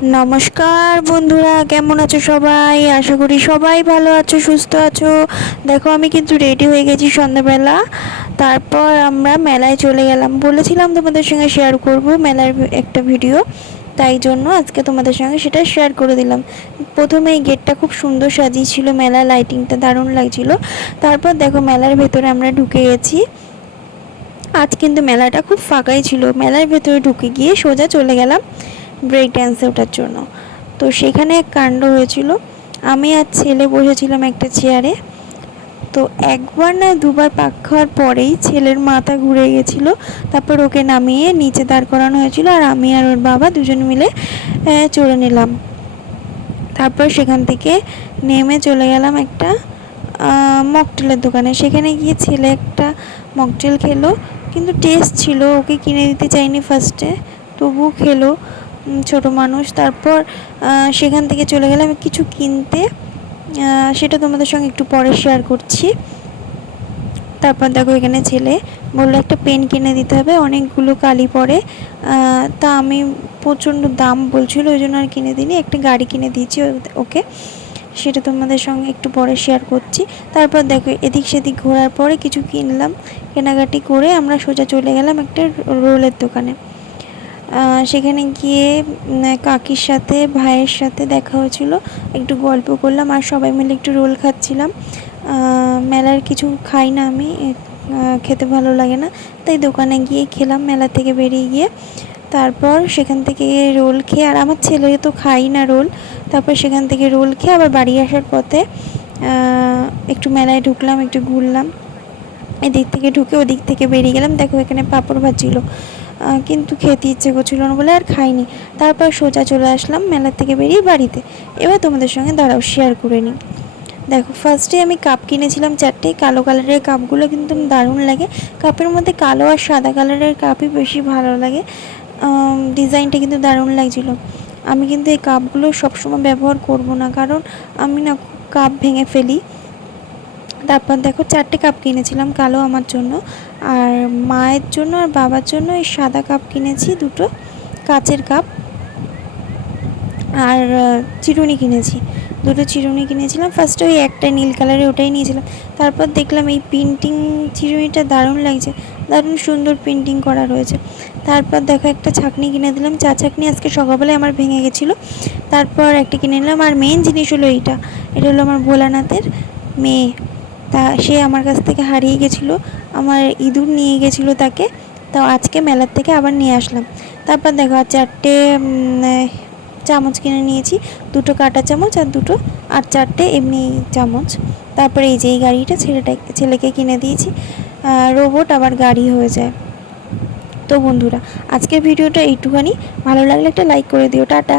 নমস্কার বন্ধুরা, কেমন আছো সবাই? আশা করি সবাই ভালো আছো, সুস্থ আছো। দেখো আমি কিন্তু রেডি হয়ে গেছি সন্ধ্যাবেলা। তারপর আমরা মেলায় চলে গেলাম। বলেছিলাম তোমাদের সঙ্গে শেয়ার করব মেলার একটা ভিডিও, তাই জন্য আজকে তোমাদের সঙ্গে সেটা শেয়ার করে দিলাম। প্রথমে এই গেটটা খুব সুন্দর সাজিয়েছিল, মেলা লাইটিংটা দারুণ লাগছিল। তারপর দেখো মেলার ভেতরে আমরা ঢুকে গেছি। আজ কিন্তু মেলাটা খুব ফাঁকাই ছিল। মেলার ভেতরে ঢুকে গিয়ে সোজা চলে গেলাম ব্রেক ড্যান্সে ওঠার জন্য। তো সেখানে এক কাণ্ড হয়েছিল। আমি আর ছেলে বসেছিলাম একটা চেয়ারে। তো একবার না দুবার পাক খাওয়ার পরেই ছেলের মাথা ঘুরে গেছিল। তারপর ওকে নামিয়ে নিচে দাঁড় করানো হয়েছিল, আর আমি আর ওর বাবা দুজন মিলে চড়ে নিলাম। তারপর সেখান থেকে নেমে চলে গেলাম একটা মকটেলের দোকানে। সেখানে গিয়ে ছেলে একটা মকটেল খেলো, কিন্তু টেস্ট ছিল, ওকে কিনে দিতে চাইনি ফার্স্টে, তবুও খেলো ছোট মানুষ। তারপর সেখান থেকে চলে গেলাম কিছু কিনতে, সেটা তোমাদের সঙ্গে একটু পরে শেয়ার করছি। তারপর দেখো এখানে ছেলে বললো একটা পেন কিনে দিতে হবে, অনেকগুলো কালি পড়ে। তা আমি প্রচণ্ড দাম বলছিল, ওই জন্য আর কিনে দিইনি, একটা গাড়ি কিনে দিয়েছি ওকে, সেটা তোমাদের সঙ্গে একটু পরে শেয়ার করছি। তারপর দেখো এদিক সেদিক ঘোরার পরে কিছু কিনলাম, কেনাকাটি করে আমরা সোজা চলে গেলাম একটা রোলের দোকানে। সেখানে গিয়ে কাকির সাথে ভাইয়ের সাথে দেখা হয়েছিল, একটু গল্প করলাম আর সবাই মিলে একটু রোল খাচ্ছিলাম। মেলার কিছু খাই না আমি, খেতে ভালো লাগে না, তাই দোকানে গিয়ে খেলাম মেলা থেকে বেরিয়ে গিয়ে। তারপর সেখান থেকে রোল খেয়ে, আর আমার ছেলে তো খাই না রোল, তারপর সেখান থেকে রোল খেয়ে আবার বাড়ি আসার পথে একটু মেলায় ঢুকলাম, একটু ঘুরলাম। এদিক থেকে ঢুকে ওদিক থেকে বেরিয়ে গেলাম। দেখো এখানে পাঁপড় ভাজছিল, কিন্তু খেতে ইচ্ছে করছিল না বলে আর খাইনি। তারপর সোজা চলে আসলাম মেলা থেকে বেরিয়ে বাড়িতে। এবার তোমাদের সঙ্গে দাঁড়াও শেয়ার করে নিই। দেখো ফার্স্টে আমি কাপ কিনেছিলাম 4টে, কালো কালারের কাপগুলো কিন্তু দারুণ লাগে। কাপের মধ্যে কালো আর সাদা কালারের কাপই বেশি ভালো লাগে, ডিজাইনটা কিন্তু দারুণ লাগছিলো। আমি কিন্তু এই কাপগুলো সবসময় ব্যবহার করব না, কারণ আমি না কাপ ভেঙে ফেলি। তারপর দেখো 4টে কাপ কিনেছিলাম, কালো আমার জন্য, আর মায়ের জন্য আর বাবার জন্য এই সাদা কাপ কিনেছি, দুটো কাচের কাপ। আর চিরুনি কিনেছি, দুটো চিরুনি কিনেছিলাম। ফার্স্টে ওই একটা নীল কালারের ওটাই নিয়েছিলাম। তারপর দেখলাম এই প্রিন্টিং চিরুনিটা দারুণ লাগছে, দারুণ সুন্দর প্রিন্টিং করা রয়েছে। তারপর দেখো একটা ছাঁকনি কিনে দিলাম, চা ছাঁকনি, আজকে সকালবেলায় আমার ভেঙে গেছিলো। তারপর একটা কিনে নিলাম। আর মেন জিনিস হলো এটা হলো আমার ভোলানাথের মেয়ে, তা সে আমার কাছ থেকে হারিয়ে গেছিলো, আমার ইঁদুর নিয়ে গেছিলো তাকে, তো আজকে মেলার থেকে আবার নিয়ে আসলাম। তারপর দেখো আর 4টে চামচ কিনে নিয়েছি, দুটো কাঁটা চামচ আর দুটো, আর 4টে এমনি চামচ। তারপরে এই যে এই গাড়িটা ছেলেকে কিনে দিয়েছি, রোবট আবার গাড়ি হয়ে যায়। তো বন্ধুরা আজকের ভিডিওটা এইটুখানি, ভালো লাগলে একটা লাইক করে দিও, টাটা।